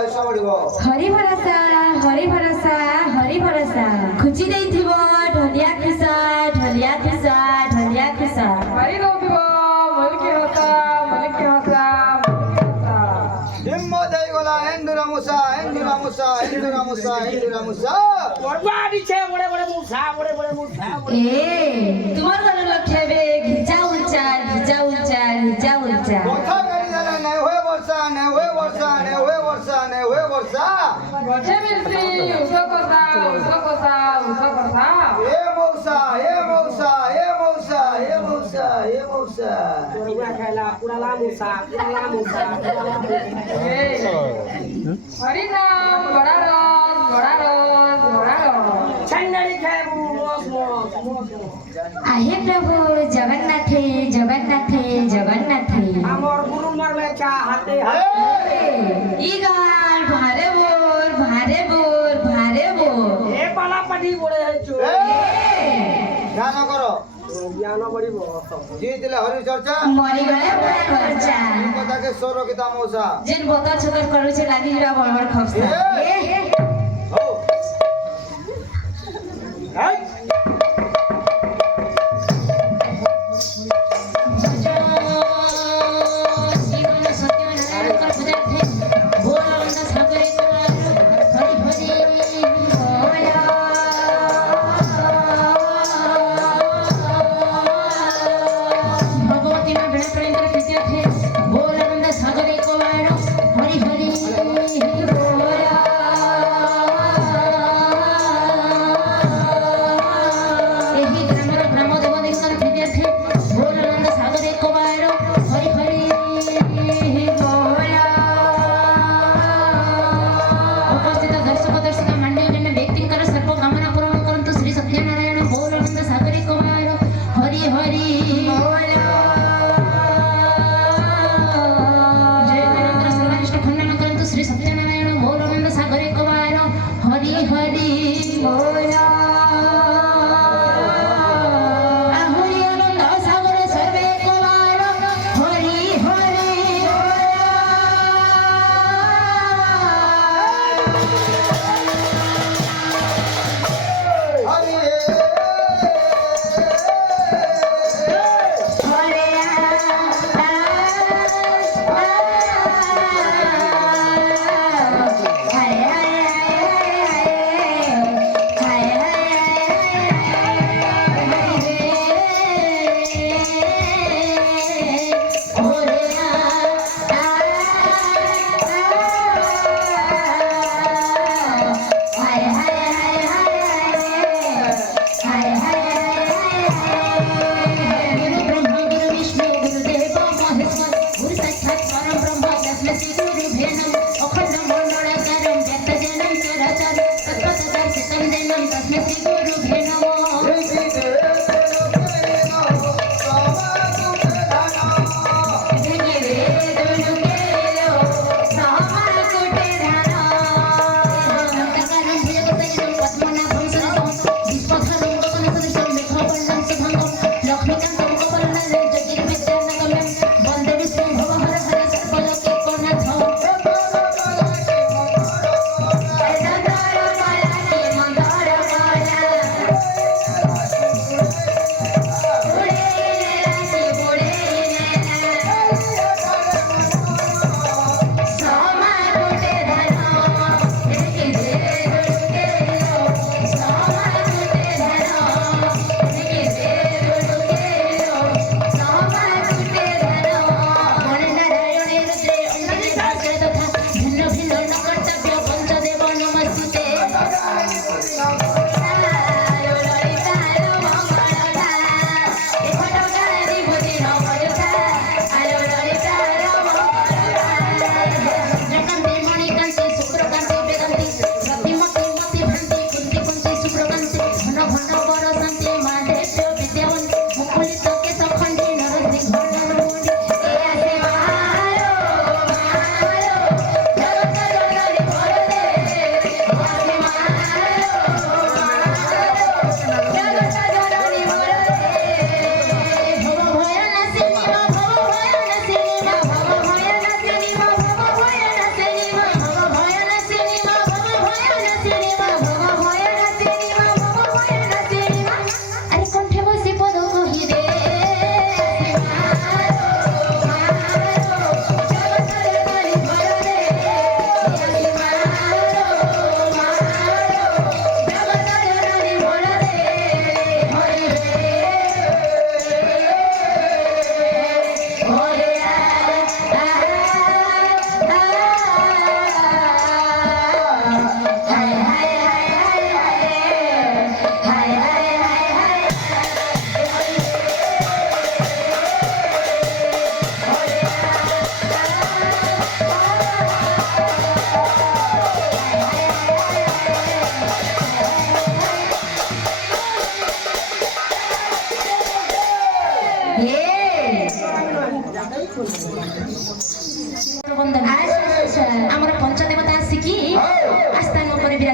आयुष बढ़िबो हरि भरोसा हरि भरोसा हरि भरोसा खुची देइथिबो ढलिया खिसा ढलिया खिसा ढलिया खिसा हरि दौथिबो मलकी हसा मलकी हसा हिम्मत देई गला हिंदुरा मुसा हिंदुरा मुसा हिंदुरा मुसा हिंदुरा मुसा बड़बाड़ी छे बड़े बड़े मुसा बड़े बड़े मुसा ए तुम्हार गण लखेबे घिचा उच्चा घिचा उच्चा घिचा उच्चा কথা করি জানা নাই হয়ে বর্ষা নাই হয়ে বর্ষা নাই হয়ে বর্ষা নাই হয়ে বর্ষা बचे मिलसी उसो कोसा उसो कोसा उसो कोसा এ মৌসা এ মৌসা এ মৌসা এ মৌসা এ মৌসা पूरा खेला पूरा ला मुसा हरि नाम बड़ा रस छंडरी खेबू मोस मोस आहे प्रभु जगन्नाथे जगन्नाथे जगन्नाथे हमर गुरु मरले का हाथे ई गाल भारे बोर भारे बोर भारे बोर ए पाला पटी बोले है चो ध्यान करो ज्ञान बड़ी बो जीतले हरि चर्चा मरी गले बड़ा खर्चा কথা কে সরো কিতা মৌসা जेन बोका छकर करू छे लागी जरा बड़बड़ खपसा हो हाय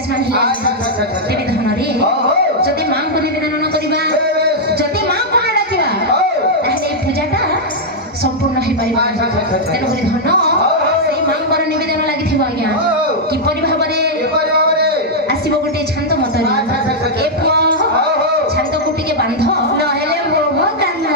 ବିରାଜମାନ ହେଲେ ତେବେ ଧନରେ ଯଦି ମାଙ୍କୁ ନିବେଦନ ନ କରିବା ଯଦି ମାଙ୍କୁ ନ ଡାକିବା ତାହେଲେ ଏ ପୂଜାଟା ସମ୍ପୂର୍ଣ୍ଣ ହେଇପାରିବ ତେଣୁକରି ଧନ ସେଇ ମାଙ୍କର ନିବେଦନ ଲାଗିଥିବ ଆଜ୍ଞା କିପରି ଭାବରେ ଆସିବ ଗୋଟେ ଛାନ୍ତ ମତରେ ଏ ପୁଅ ଛାନ୍ତକୁ ଟିକେ ବାନ୍ଧ ନହେଲେ ଭୋଗ କାନ୍ଦ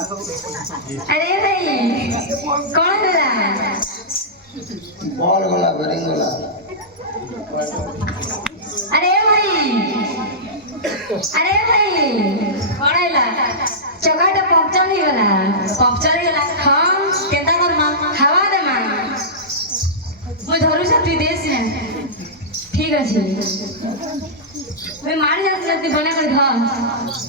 अरे भाई कौन है बॉल गला बरिंग गला अरे भाई कौन है चकाटा पंक्चर ही गला हां केता करना हवा दे मा मैं धरु छाती देश में ठीक अछि मैं मार जाती बना कर ध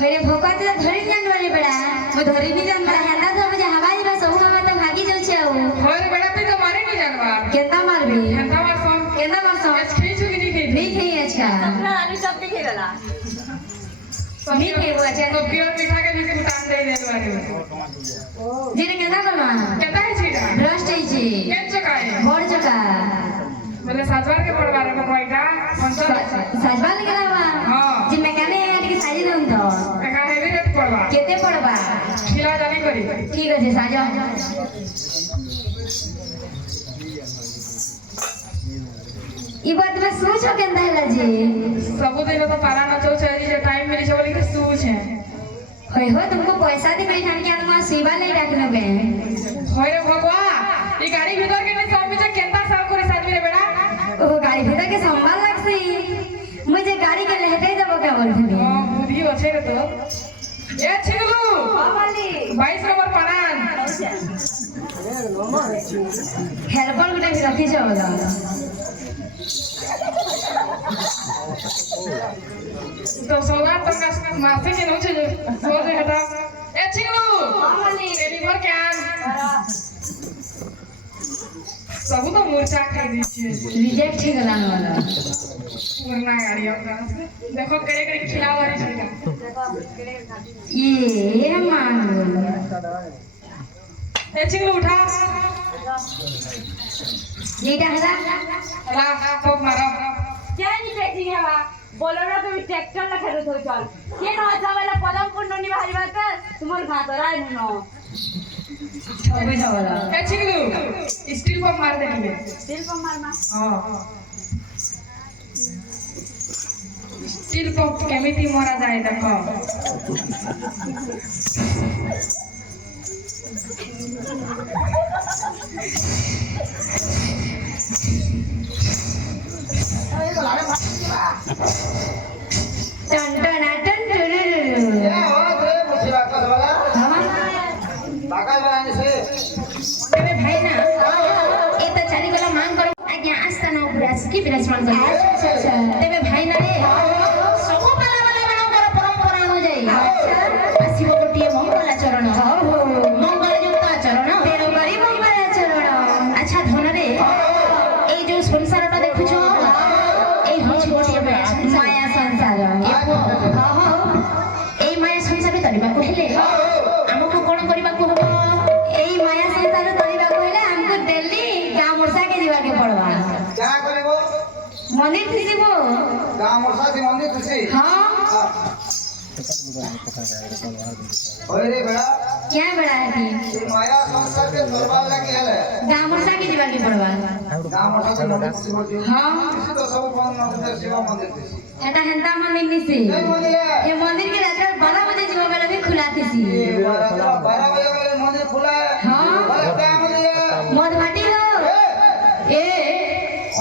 मेरे भोका तो धरी जान वाले बड़ा मैं धरी नहीं जान बड़ा हंदा तो मुझे हवा जी बस हवा तो भागी जाऊ छे होर बड़ा तो मारे नहीं जानवा केता मारबी हंदा मारसो खेचू कि नहीं खेई अच्छा अपना आलू चप के खेलला नहीं खेबो अच्छा तो प्योर मीठा के भी उतान दे देवानी जेने केना करना केता है छीटा भ्रष्ट है छी केन चकाए घोड़ चका बोले साजवार के पड़वारे में कोईटा साजवार निकलावा हां जे मेकाने आटी के साजी दम तो एका हेवी रेट पड़वा केते पड़वा खिला जानी करी ठीक है साजा ई बात में सोचो केंदा हैला जी सब दिन तो पारा नचो छे जे टाइम मिली छे बोली के सोच है हो तुमको पैसा दे कहीं जान के आना सेवा नहीं रखने बे होय रे भगवा ई गाड़ी भीतर के नहीं सब में केंता साफ करे साजवी रे बेड़ा ओ गाड़ी भीतर के संभाल लगसी मुझे गाड़ी के लहटे देबो क्या बोलथनी हां बुद्धि होछे रे तो ए छिगलू बाबाली 22 नंबर परान हेल्पर गुटे भी रखी छ बोला तो सोगा टंगा मासे के नोचे जो सो दे हटा ए छिगलू बाबाली टेलीफोन कैन सब तो मूर्छा खाई दी छे रिजेक्ट ही गला वाला पुराना गाड़ी अपना देखो करे करे खिला वाली चीज ये मान ए चिंगलू उठा ये क्या है ला खूब मारो क्या नहीं ट्रैक्टिंग है बा बोलो ना तुम ट्रैक्टर ना खेलो तो चल ये ना अच्छा वाला पदम पूर्ण नहीं बाहरी बात तुम्हारे घात रहा है नो छबे छबला ए चिंगलू स्टील पंप मार देंगे दिल को मारना हां स्टील पंप केमिति मारा जाए देखो टन टन टन टन ये हो रे मुझे का वाला बाका बनाने से तेरे भाई ना ए तो चली गला मांग करो आज्ञा आस्था ना उपरास की विराजमान कर अच्छा तेरे भाई ना रे सब वाला मानकर परंपरा अनुଯାयी आसीब गोटिए मंगलाचरण मंगलयुक्त आचरण तेरो करी मंगलाचरण अच्छा धन रे ए जो संसारटा देखुछ ए होछ गोटिए माया संसार ए माया संसार तरिबा कहले हमको कोन करिबा को हबो एई माया संसार तरिबा कहले हमको दिल्ली गांव मोरसा के जीवा के पड़वा क्या करेबो मंदिर थीबो गांव मोरसा से मंदिर खुशी हां ओए रे बेटा क्या बड़ा है कि ये माया संसार के दरबार लगे है गांव मोरसा के जीवा के पड़वा गांव मोरसा से मंदिर खुशी बोलती हां इसी तो सब कौन मंदिर शिव मंदिर खुशी एटा हेंता मंदिर निसी नहीं मंदिर है ये मंदिर के रात 12 बजे जीवा बेला भी खुला थी ये 12 बजे वाले मंदिर खुला है हां बोले क्या मंदिर है मद भाटी हो ए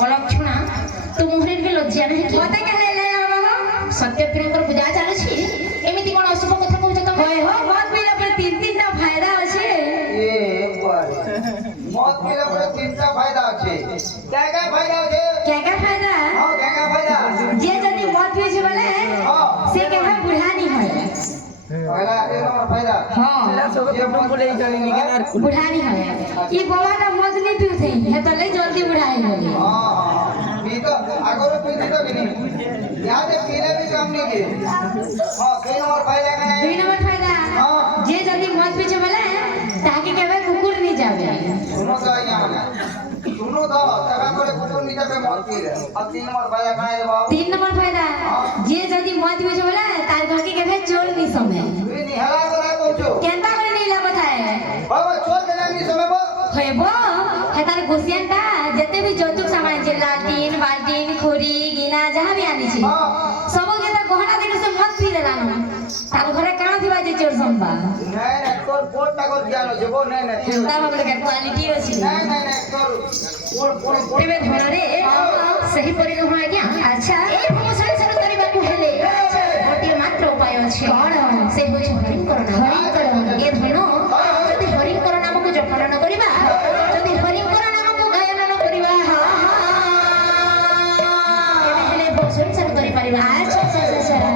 अलक्षणा तू मुहरे के लज्जा नहीं कि मते कहले ले आबो सत्य प्रियकर पूजा चालू छी एमिति कोन अशुभ कथा कहू त होय हो मद पीला पर तीन टा फायदा আছে ये मौत पीला पर तीनटा फायदा আছে क्या फायदा আছে क्या फायदा हां क्या फायदा जे जदी मद पी छी बोले हां से केहा बुढ़ा नहीं होय पहला एक नंबर फायदा हां ये मौत बोले जाने के ना बुढ़ा नहीं होय ई बाबा ना मद नहीं पीउ थे हे तो ले जल्दी बुढ़ा है बोले हां पी तो आगरो पी तो कि नहीं यहां से पीने भी काम नहीं के हां तीन नंबर फायदा का है 2 नंबर फायदा हां जे जदी मद पी छी बोले ताकि केबे कुकुर नहीं जावे सुनो तो यहाँ सुनो तो तगा करे कुकुर नीचे पे मौत पी रहे अब तीन नंबर फायदा का है बाबू 3 नंबर फायदा जे जदी मद पी छी बोले तार घर के केबे चोर नहीं समय तू निहला करा कहू केंता करे नहीं ला बताए बाबा चोर के नहीं समय बो हेबो हेतार गोसियानटा जते भी जौतुक सामान जे लाटीन बाल्टीन खोरी गिना जहां भी आनी छी हां सब के त गहना देख से मत पी देलानो तार घरे काना थिबा जे चोर संबा नहीं तोर बोट तक ज्ञान हो जेबो नहीं ता बाबले के क्वालिटी अछि नहीं तोर बोट तेबे धन रे सही परिण हो आज्ञा अच्छा ए भूषण सर करिबा को हेले गोटे मात्र उपाय अछि कोन से होछ हरिं करना ए धन जदि हरिं कर नाम को जपन न करिबा जदि हरिं कर नाम को गायन न करिबा एबे हेले भूषण सर करि परिबा अच्छा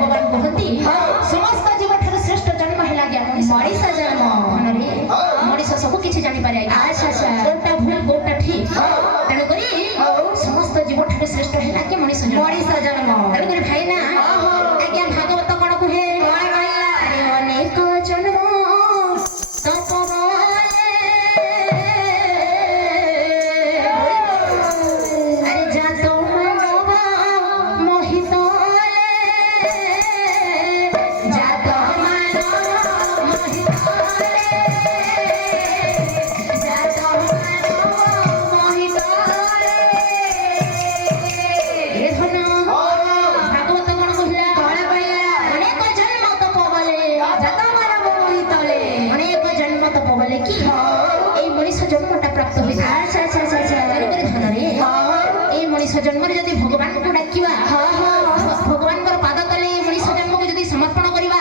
भगवान कहती समस्त जीव ठार श्रेष्ठ जन्म हेला ज्ञान मଣିଷ जन्म धन रे मଣିଷ सब किछि जानि पारे अच्छा कोटा भूल कोटा ठीक तेणु करी समस्त जीव ठार श्रेष्ठ हेला कि मଣିଷ जन्म तेणु करी भाई ना आज्ञा भागवत कोन कहे अरे अनेक जन्म तपबले अरे जातो मानव मोहितले जातो मानव मोहितले जातो मानव मोहितले ए धन भागवत कोन कहला अनेक जन्म तपबले जातो मानव मोहितले अनेक जन्म तपबले की এই মଣିষ জন্মটা প্রাপ্ত হইছে আচ্ছা তেଣୁ କରି ଧନରେ এই মଣିষ জন্মରେ ଯଦି ଭଗବାନଙ୍କୁ ଡାକିବା ଭଗବାନଙ୍କର ପାଦ ତଳେ এই ମଣିଷ ଜନ୍ମକୁ ଯଦି ସମର୍ପଣ କରିବା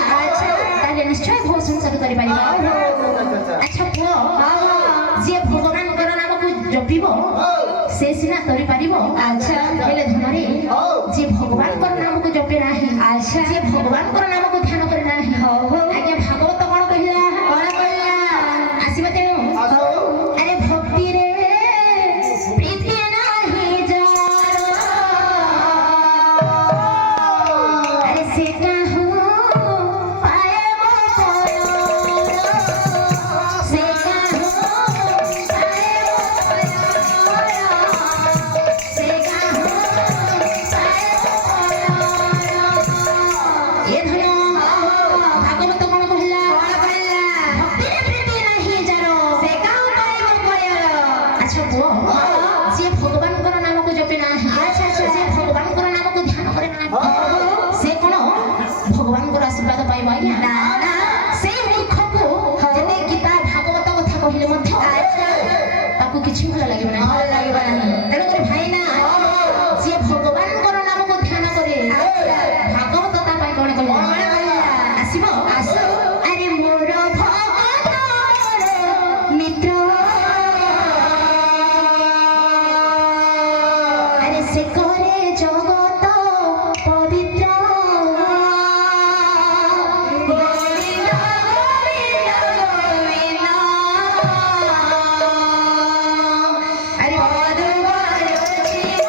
ତାହେଲେ ନିଶ୍ଚୟ ଭୋ ସଂସାର କରିପାରିବା ଆଚ୍ଛା ପୁଅ ଯିଏ ଭଗବାନଙ୍କର ନାମକୁ ଜପିବ ସେ ସିନା କରିପାରିବ ଆଚ୍ଛା ହେଲେ ଧନରେ ଯିଏ ଭଗବାନଙ୍କର ନାମକୁ ଜପେ ନାହିଁ ଆଚ୍ଛା ଯିଏ ଭଗବାନଙ୍କର ନାମକୁ ଧ୍ୟାନ କରେ ନାହିଁ ଆଜ୍ଞା ଭାଗବତ କଣ କହିଲା ଆସିବ ତେଣୁ अरे भक्ति रे प्रीति नाही जार सेका हो पाए मो सेका हो पाए सेका हो ए धनो भागवत कोन कहला भक्ति प्रीति नाही जानो सेका हो पाए मो अच्छा वो जे भगवान को नाम को जपे ना अच्छा अच्छा जे भगवान को नाम को ध्यान करे ना से कोन भगवान को आशीर्वाद पाइबो आज्ञा ना ना से मूर्ख को जने गीता भागवत कथा कहिले मध्ये ताकू किछि भल लागिबो ना तेणु कर भाई ना जे भगवान को नाम को ध्यान करे भागवत ता पाइ कोन कहला आसीबो आसो अरे मोर भगत मित्र अरे से करे जगत पवित्र गोविंद गोविंद गोविंद अरे मधुवर जीव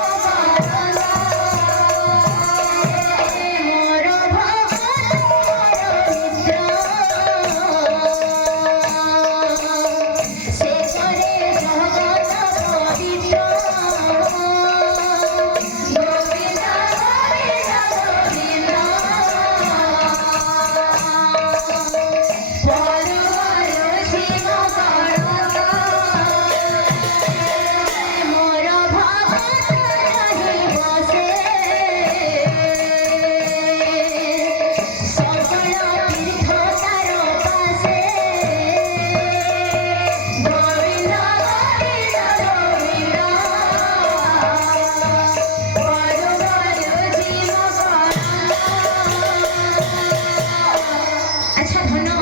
मोर भगत मित्र से करे जगत पवित्र अच्छा धनो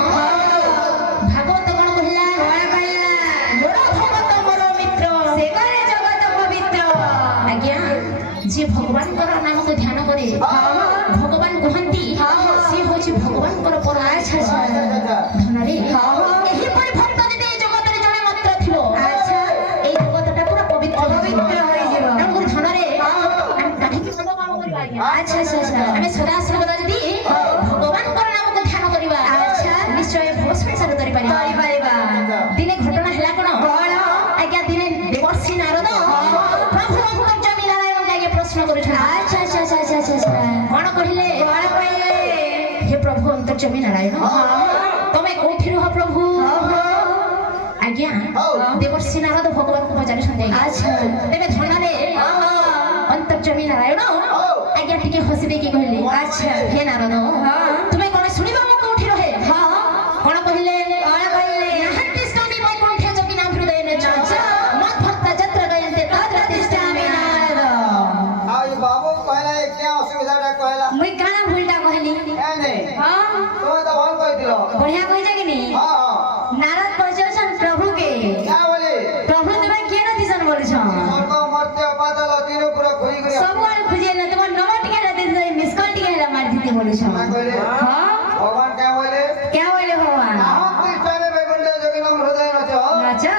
भागवत कोन कहला मोर भगत मोर मित्र से करे जगत पवित्र आज्ञा जे भगवान को नाम को ध्यान करे भगवान कहंती से होची भगवान को परा अच्छा धन रे एही पर भक्त जदि जगत रे जने मात्र थिबो अच्छा ए जगतटा पूरा पवित्र होई जेबो तेणु कर धन रे हम काठी की सब काम करबा आज्ञा अच्छा अच्छा हमें सदा सर्वदा जदि भगवान को नाम को ध्यान करबा अच्छा निश्चय भव संसार करि परिबा दिने घटना हला कोन आज्ञा दिने देवर्षि नारद प्रभु अंतर्यामी नारायण जाके प्रश्न करू अच्छा अच्छा अच्छा अच्छा अच्छा कोन कहिले हे प्रभु अंतर्यामी नारायण तमे कोठी रह प्रभु आज्ञा देवर्षि नारद भगवान को पचारि संजय अच्छा तेबे धनरे अंतर्यामी नारायण आज्ञा टिके हसी दे के कहले अच्छा हे नारद तुमे कोन सुनिबा मो कोठी रहे कोन कहले नाहंति स्वामी वैकुंठ जोगी नाम हृदय ने चाचा मत भक्त जत्र गयन्ते तत्र तिष्ठामि नारद आई बाबू कहला क्या असुविधा कहला मुई काना भूलटा कहली ए नहीं हां तुम तो भल कह दिलो बढ़िया कहि जे कि नी हां नारद पहुंचन प्रभु के क्या बोले प्रभु तमे के न दिसन बोले छ स्वर्ग मर्त्य पाताल तीनों पूरा खोई गया सब वाल खुजे न तुम नवा टिके न दे मिस कॉल टिके हला मार दीते बोले छ क्या कहले हां भगवान क्या बोले क्या बोले भगवान नाम तिष्ठामि वैकुंठ जोगी नाम हृदय न च अच्छा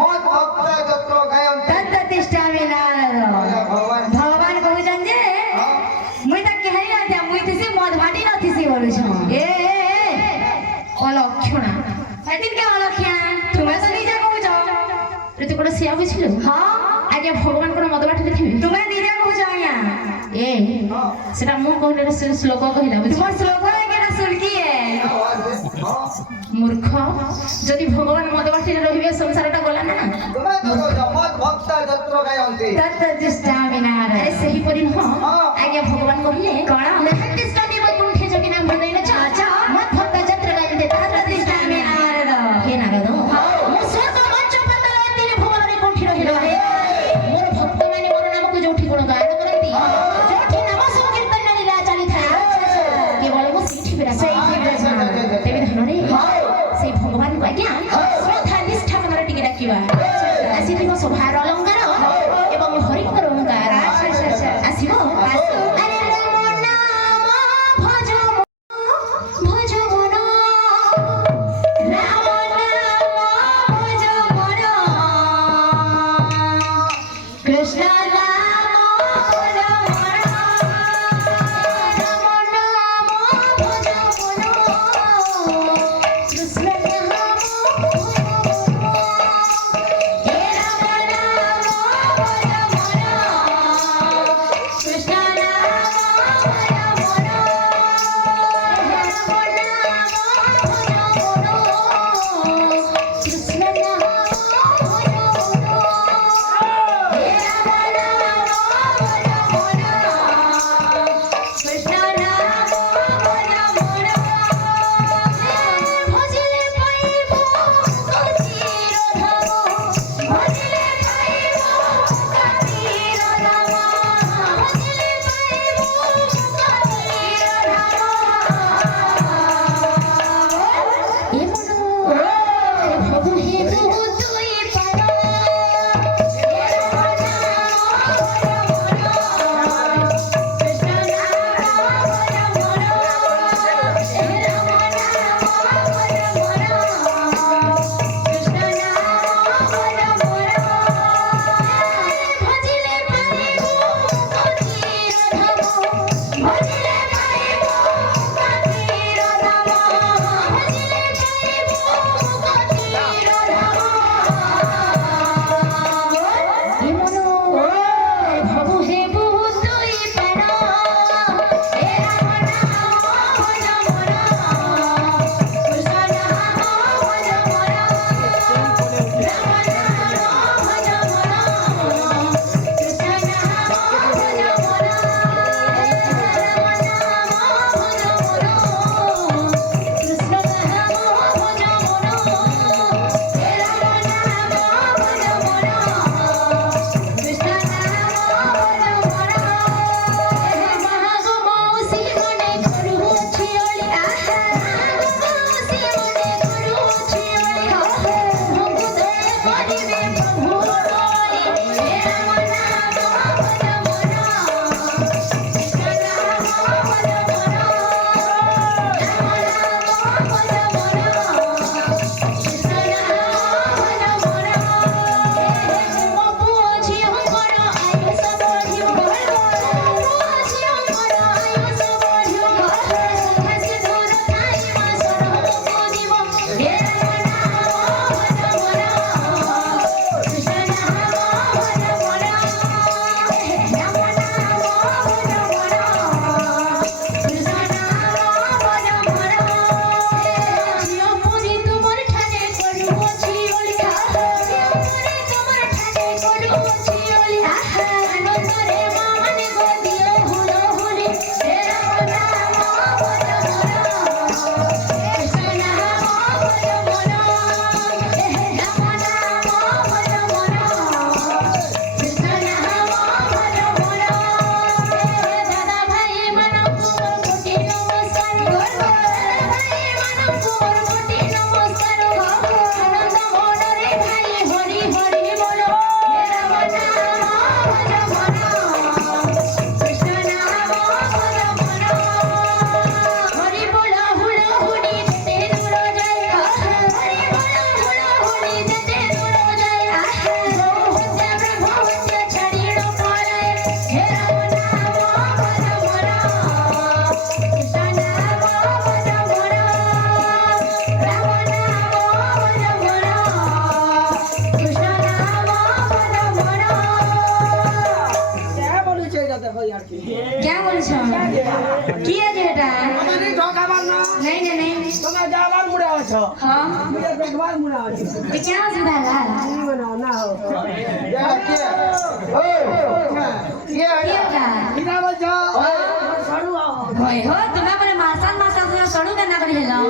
मत भक्त जत्र गयन्ते तत्र तिष्ठामि नारद भगवान भगवान कहउछन जे मुई त कहै ना था मुई तिसी मद भाटी न तिसी बोलु छ ए अलक्षणा एदिन के अलक्षणा तुमे त निजे कहउछ रे तू कोन सिया बुझिलु हां आगे भगवान कोन मद भाटी देखिबि तुमे निजे कहउछ आया ए सेटा मु कहले श्लोक कहिला बुझ तुम श्लोक केना सुलकी है मूर्ख जदि भगवान मद भाटी रहिबे संसारटा गला ना तुम्हें तो मत भक्त जत्र गयन्ते तत्र तिष्ठामि नारद अरे सही परि न आगे भगवान कहले कोन नाहंति स्वामी वैकुंठ जोगी नाम हृदय ने चाचा मत भक्त जत्र गयन्ते तत्र तिष्ठामि नारद हे नारद मो स्वर्ग मंच पतल तीन भुवन रे कोठी रहिलो हे मोर भक्त माने मोर नाम को जोठी गुण गान करंती जोठी नाम संकीर्तन लीला चली था केवल मो सीठी बिरा तेबे धन रे से भगवान को आज्ञा श्रद्धा निष्ठा मनरे टिके डाकिबा आसी दिनो सभार अलंकार एवं हरिकर ओंकार आसीबो अरे राम नाम भज मन राम नाम भज मन कृष्ण नाम भज मन राम नाम हाँ ये देखभाल मुना हो ये क्या असुविधा है ना हो ये का बिना बजा सड़ू आओ होय हो तुम्हें अपने मासान मासान से सड़ू के ना करी हेलो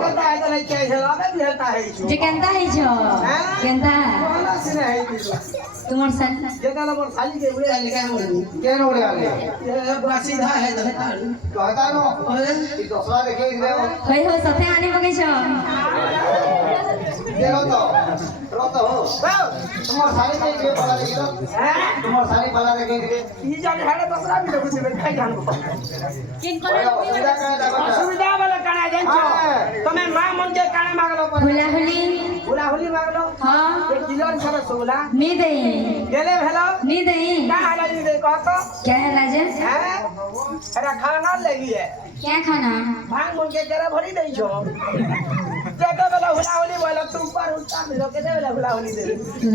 पता है तो नहीं चाहिए हमें भी होता है जे केंता है जो केंता वाला से नहीं तुम्हार सन ये काला पर खाली के उड़े आले क्या मोड़ क्या उड़े आले ये बड़ा सीधा है कहता नो ये दूसरा देखे इधर होय हो सथे आने बगे छो ये रोतो हो तुम्हार सारी के ये वाला देखो हैं तुम्हार सारी वाला देखे ये जाने है दूसरा भी देखो जे खाई जान किन को सुविधा वाला काना जान छो तुम्हें मां मन के काना मांगलो हुला हुली मांगलो हां एक किलो छरा सोला नी दे गेले भेलो नी दे का हाल नी दे कह तो क्या है लाजे हैं अरे खाना लगी है क्या खाना भांग मन के जरा भरी दई छो जगह वाला हुलाहुली वाला तू ऊपर उतार दे के दे वाला हुलाहुली दे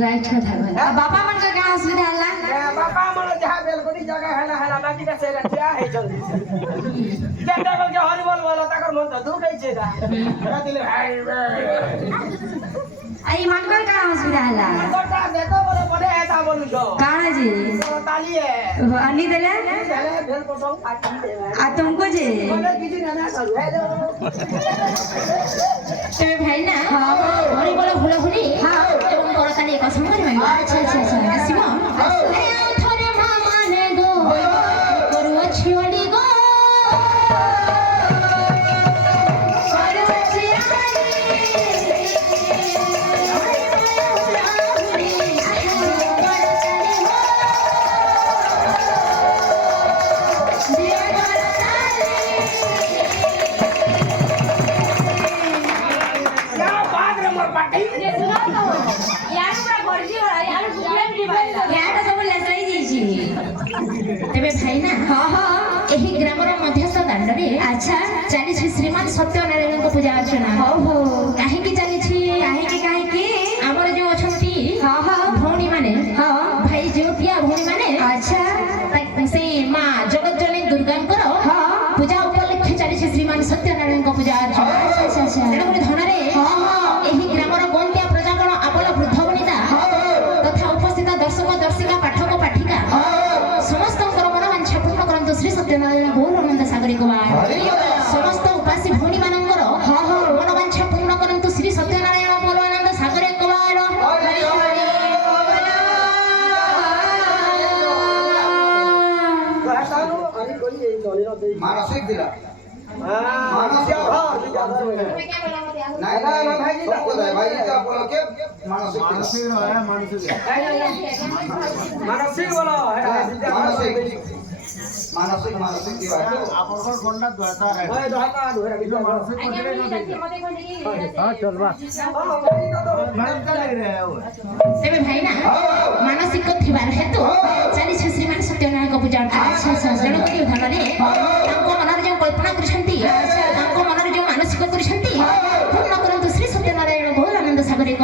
राइट है धरवा बापा मन का क्या असुविधा है बाबा मन जहां बेलकोनी जगह है बाकी का से क्या है जल्दी जगह बोल के हरि बोल वाला तकर मन तो दूर गई छेगा का दिले आई मन का क्या असुविधा है गोटा दे तो बोले बड़े है ता बोलू छो काना जी ताली है अन्नी देले चले भेल को तो आटी दे आ तुमको जी बोले किसी ने ना करू हेलो तेरे भाई ना हरी बोला हुला हुली हां एवं तोरा काने एक संग में अच्छा आसिमो अरे थोरे मामा ने गो करू छिओली गो तेरे भाई ना एही ग्रामर मध्यस्थ दांडरे अच्छा चली श्रीमान सत्यनारायण को पूजा अर्चना हो काहे की चली काहे की हमर जो अछंती भौणी माने भाई ज्योतिया भौणी माने अच्छा से मां जगत जननी दुर्गा को पूजा उपलक्ष्य चली श्रीमान सत्यनारायण को पूजा अर्चना अच्छा तेरे धनरे एही ग्रामर गंतिया प्रजागण आपल वृद्ध वनिता तथा उपस्थित दर्शक दर्शिका पाठक पाठिका समस्त मनवांछा पूर्ण करंतु श्री सत्यनारायण गौरानंद सागरिक समस्त उपासी भौणी मानकर मनवांछा पूर्ण करंतु श्री सत्यनारायण गौरानंद सागरिक मानसिक दिला मानसिक नहीं भाई जी का बोला भाई जी का बोलो के मानसिक है मानसिक बोलो मानसिक की बात आपन को कोंडा द्वाता है ओए द्वाता है बिल्कुल मानसिक को दे हां चल बा भाई का ले रहे हो तेरे भाई ना मानसिक को थिबार हेतु चली श्रीमान सत्यनारायण को पूजा अच्छा जण को धनरे तांको मनर जो कल्पना करछंती तांको मनर जो मानसिक करछंती पूर्ण करंतु श्री सत्यनारायण गौरानंद सागरिक